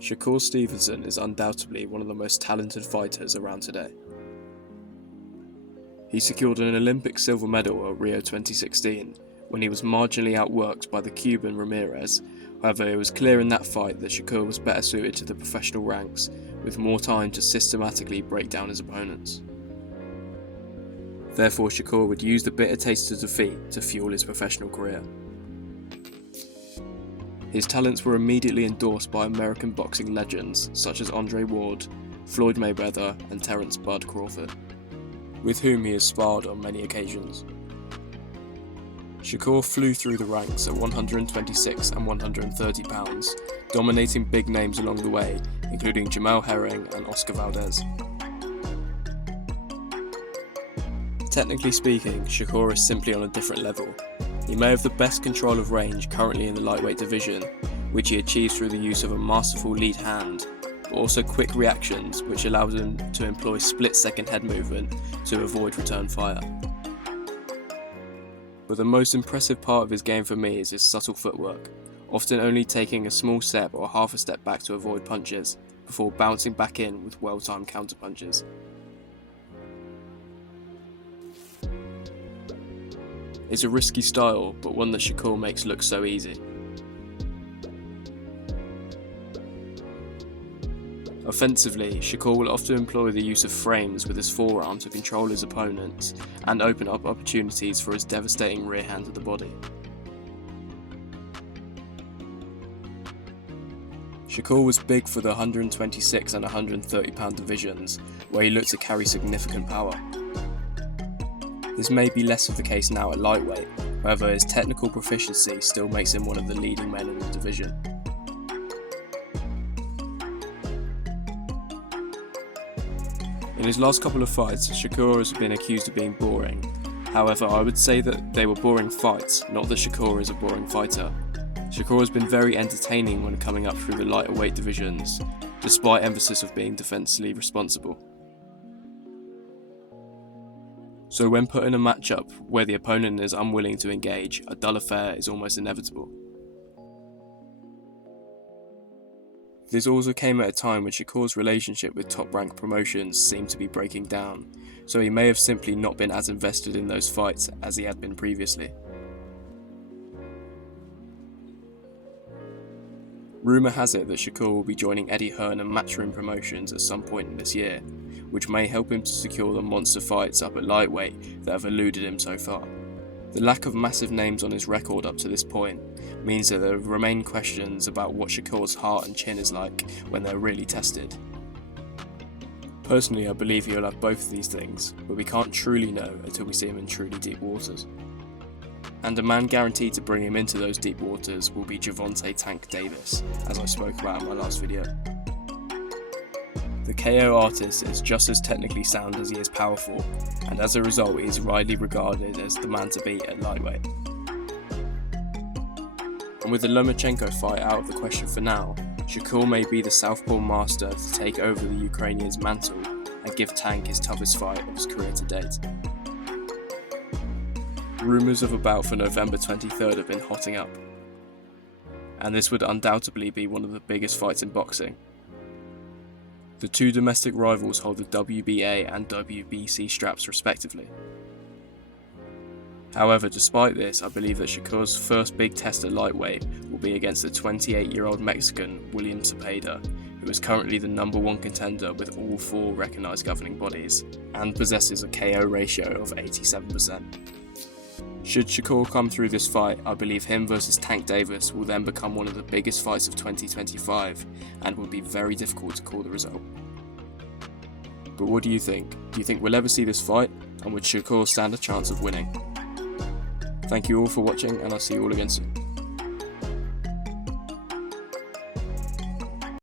Shakur Stevenson is undoubtedly one of the most talented fighters around today. He secured an Olympic silver medal at Rio 2016 when he was marginally outworked by the Cuban Ramirez. However, it was clear in that fight that Shakur was better suited to the professional ranks, with more time to systematically break down his opponents. Therefore, Shakur would use the bitter taste of defeat to fuel his professional career. His talents were immediately endorsed by American boxing legends such as Andre Ward, Floyd Mayweather and Terence "Bud" Crawford, with whom he has sparred on many occasions. Shakur flew through the ranks at 126 and 130 pounds, dominating big names along the way, including Jamel Herring and Oscar Valdez. Technically speaking, Shakur is simply on a different level. He may have the best control of range currently in the lightweight division, which he achieves through the use of a masterful lead hand, but also quick reactions which allows him to employ split-second head movement to avoid return fire. But the most impressive part of his game for me is his subtle footwork, often only taking a small step or half a step back to avoid punches, before bouncing back in with well-timed counter-punches. It's a risky style, but one that Shakur makes look so easy. Offensively, Shakur will often employ the use of frames with his forearm to control his opponents and open up opportunities for his devastating rear hand to the body. Shakur was big for the 126 and 130 pound divisions, where he looked to carry significant power. This may be less of the case now at lightweight, however his technical proficiency still makes him one of the leading men in the division. In his last couple of fights, Shakur has been accused of being boring. However, I would say that they were boring fights, not that Shakur is a boring fighter. Shakur has been very entertaining when coming up through the lighter weight divisions, despite emphasis of being defensively responsible. So when put in a matchup where the opponent is unwilling to engage, a dull affair is almost inevitable. This also came at a time when Shakur's relationship with top-ranked promotions seemed to be breaking down, so he may have simply not been as invested in those fights as he had been previously. Rumour has it that Shakur will be joining Eddie Hearn and Matchroom Promotions at some point in this year, which may help him to secure the monster fights up at lightweight that have eluded him so far. The lack of massive names on his record up to this point means that there remain questions about what Shakur's heart and chin is like when they're really tested. Personally, I believe he'll have both of these things, but we can't truly know until we see him in truly deep waters. And a man guaranteed to bring him into those deep waters will be Gervonta "Tank" Davis, as I spoke about in my last video. The KO artist is just as technically sound as he is powerful, and as a result he is widely regarded as the man to beat at lightweight. And with the Lomachenko fight out of the question for now, Shakur may be the southpaw master to take over the Ukrainian's mantle and give Tank his toughest fight of his career to date. Rumours of a bout for November 23rd have been hotting up, and this would undoubtedly be one of the biggest fights in boxing. The two domestic rivals hold the WBA and WBC straps respectively. However, despite this, I believe that Shakur's first big test at lightweight will be against the 28-year-old Mexican William Cepeda, who is currently the #1 contender with all 4 recognised governing bodies, and possesses a KO ratio of 87%. Should Shakur come through this fight, I believe him versus Tank Davis will then become one of the biggest fights of 2025 and will be very difficult to call the result. But what do you think? Do you think we'll ever see this fight, and would Shakur stand a chance of winning? Thank you all for watching, and I'll see you all again soon.